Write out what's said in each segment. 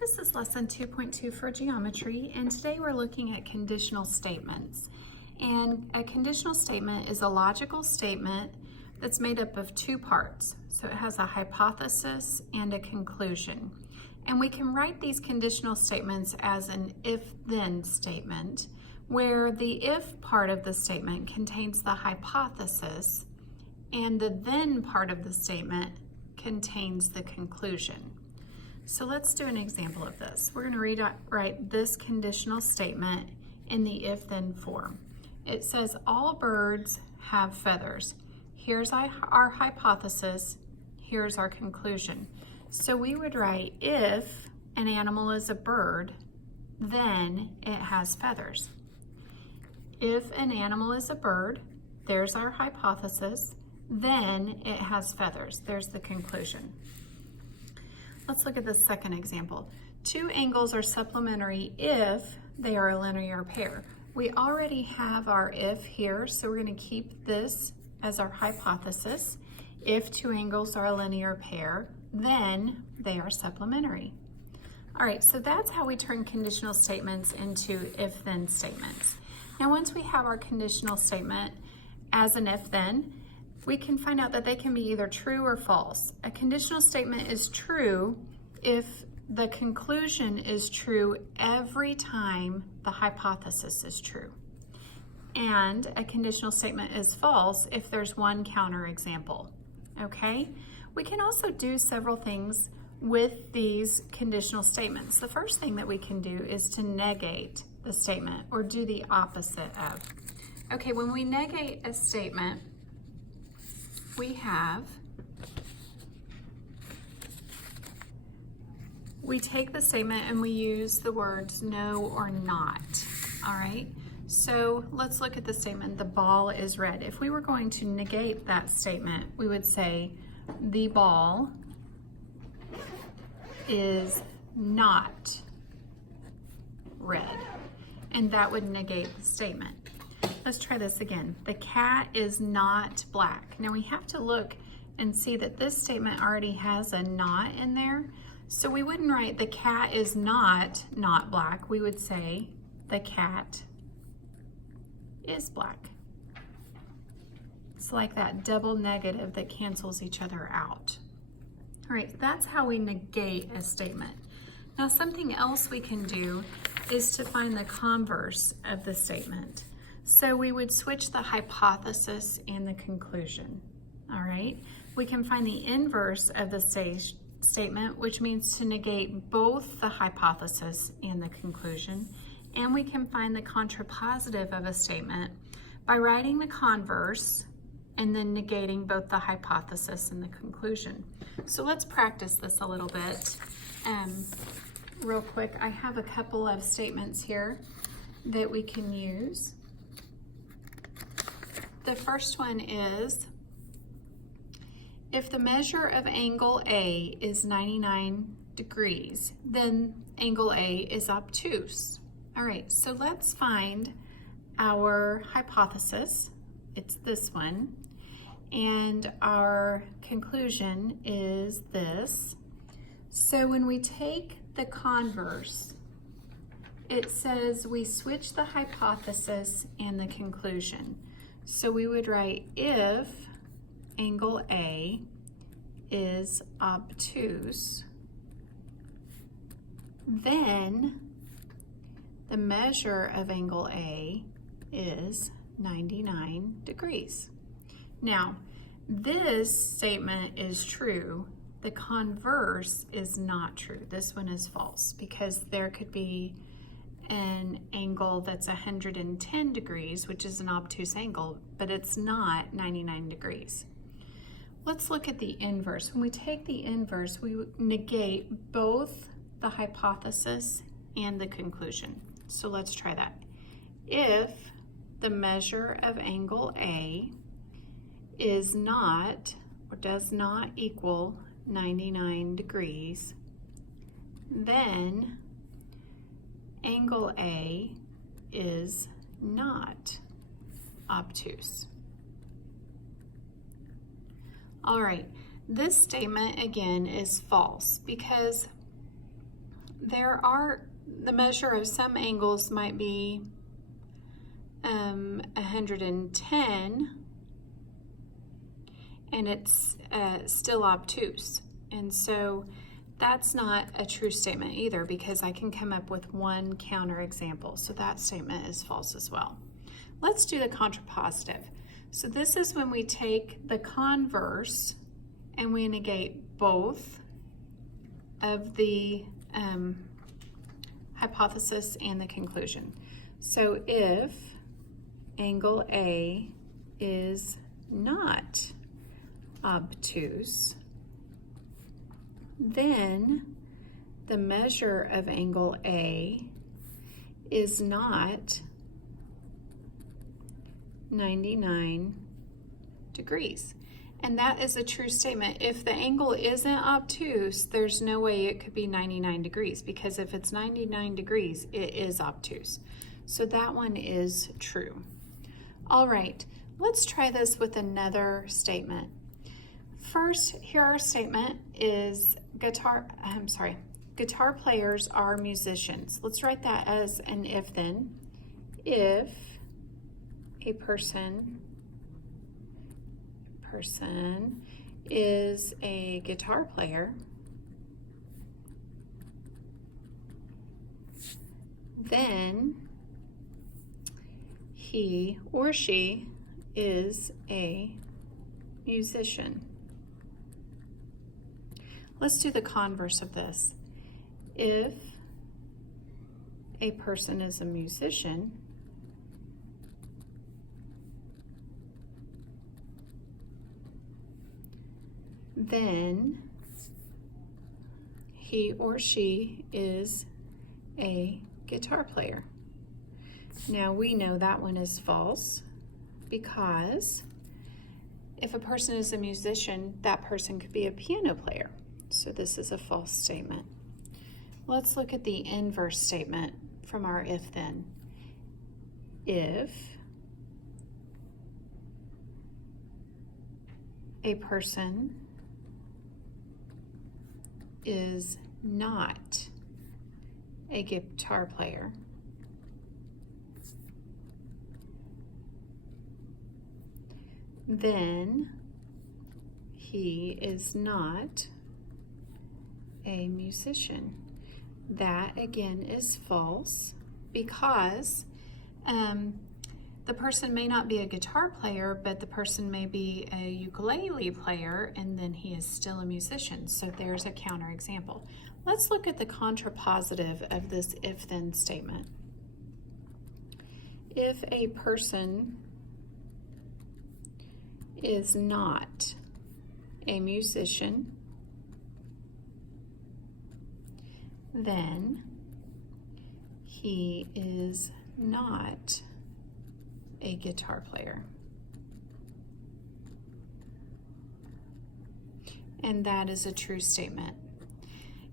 This is lesson 2.2 for geometry, and today we're looking at conditional statements. And a conditional statement is a logical statement that's made up of two parts. So it has a hypothesis and a conclusion. And we can write these conditional statements as an if-then statement, where the if part of the statement contains the hypothesis and the then part of the statement contains the conclusion. So let's do an example of this. We're going to write this conditional statement in the if-then form. It says all birds have feathers. Here's our hypothesis. Here's our conclusion. So we would write if an animal is a bird, then it has feathers. If an animal is a bird, there's our hypothesis, then it has feathers. There's the conclusion. Let's look at the second example. Two angles are supplementary if they are a linear pair. We already have our if here, so we're going to keep this as our hypothesis. If two angles are a linear pair, then they are supplementary. All right, so that's how we turn conditional statements into if-then statements. Now, once we have our conditional statement as an if-then, we can find out that they can be either true or false. A conditional statement is true if the conclusion is true every time the hypothesis is true. And a conditional statement is false if there's one counterexample, okay? We can also do several things with these conditional statements. The first thing that we can do is to negate the statement or do the opposite of. Okay, when we negate a statement, we take the statement and we use the words no or not, all right? So let's look at the statement, the ball is red. If we were going to negate that statement, we would say the ball is not red, and that would negate the statement. Let's try this again. The cat is not black. Now we have to look and see that this statement already has a not in there. So we wouldn't write the cat is not black. We would say the cat is black. It's like that double negative that cancels each other out. All right, that's how we negate a statement. Now something else we can do is to find the converse of the statement. So we would switch the hypothesis and the conclusion, all right? We can find the inverse of the statement, which means to negate both the hypothesis and the conclusion. And we can find the contrapositive of a statement by writing the converse and then negating both the hypothesis and the conclusion. So let's practice this a little bit. Real quick, I have a couple of statements here that we can use. The first one is, if the measure of angle A is 99 degrees, then angle A is obtuse. All right, so let's find our hypothesis. It's this one. And our conclusion is this. So when we take the converse, it says we switch the hypothesis and the conclusion. So we would write if angle A is obtuse, then the measure of angle A is 99 degrees. Now, this statement is true. The converse is not true. This one is false because there could be an angle that's 110 degrees, which is an obtuse angle, but it's not 99 degrees. Let's look at the inverse. When we take the inverse, we negate both the hypothesis and the conclusion. So let's try that. If the measure of angle A is not or does not equal 99 degrees, then angle A is not obtuse. All right, this statement again is false because the measure of some angles might be 110, and it's still obtuse. And so that's not a true statement either, because I can come up with one counter example. So that statement is false as well. Let's do the contrapositive. So this is when we take the converse and we negate both of the hypothesis and the conclusion. So if angle A is not obtuse, then the measure of angle A is not 99 degrees. And that is a true statement. If the angle isn't obtuse, there's no way it could be 99 degrees, because if it's 99 degrees, it is obtuse. So that one is true. All right, let's try this with another statement. First, here our statement is guitar players are musicians. Let's write that as an if then. If a person is a guitar player, then he or she is a musician. Let's do the converse of this. If a person is a musician, then he or she is a guitar player. Now we know that one is false, because if a person is a musician, that person could be a piano player. So this is a false statement. Let's look at the inverse statement from our if then. If a person is not a guitar player, then he is not a musician. That again is false, because the person may not be a guitar player, but the person may be a ukulele player, and then he is still a musician. So there's a counterexample. Let's look at the contrapositive of this if-then statement. If a person is not a musician, then he is not a guitar player. And that is a true statement.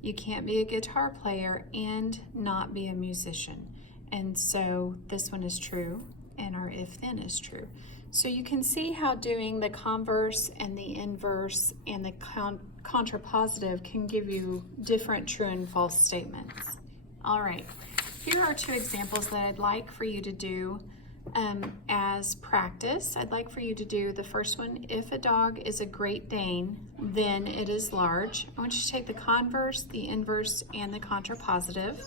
You can't be a guitar player and not be a musician. And so this one is true, and our if then is true. So you can see how doing the converse and the inverse and the contrapositive can give you different true and false statements. All right, here are two examples that I'd like for you to do as practice. I'd like for you to do the first one. If a dog is a Great Dane, then it is large. I want you to take the converse, the inverse, and the contrapositive.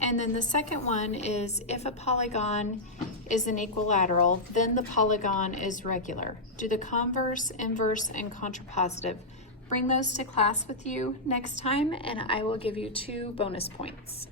And then the second one is, if a polygon is an equilateral, then the polygon is regular. Do the converse, inverse, and contrapositive. Bring those to class with you next time, and I will give you 2 bonus points.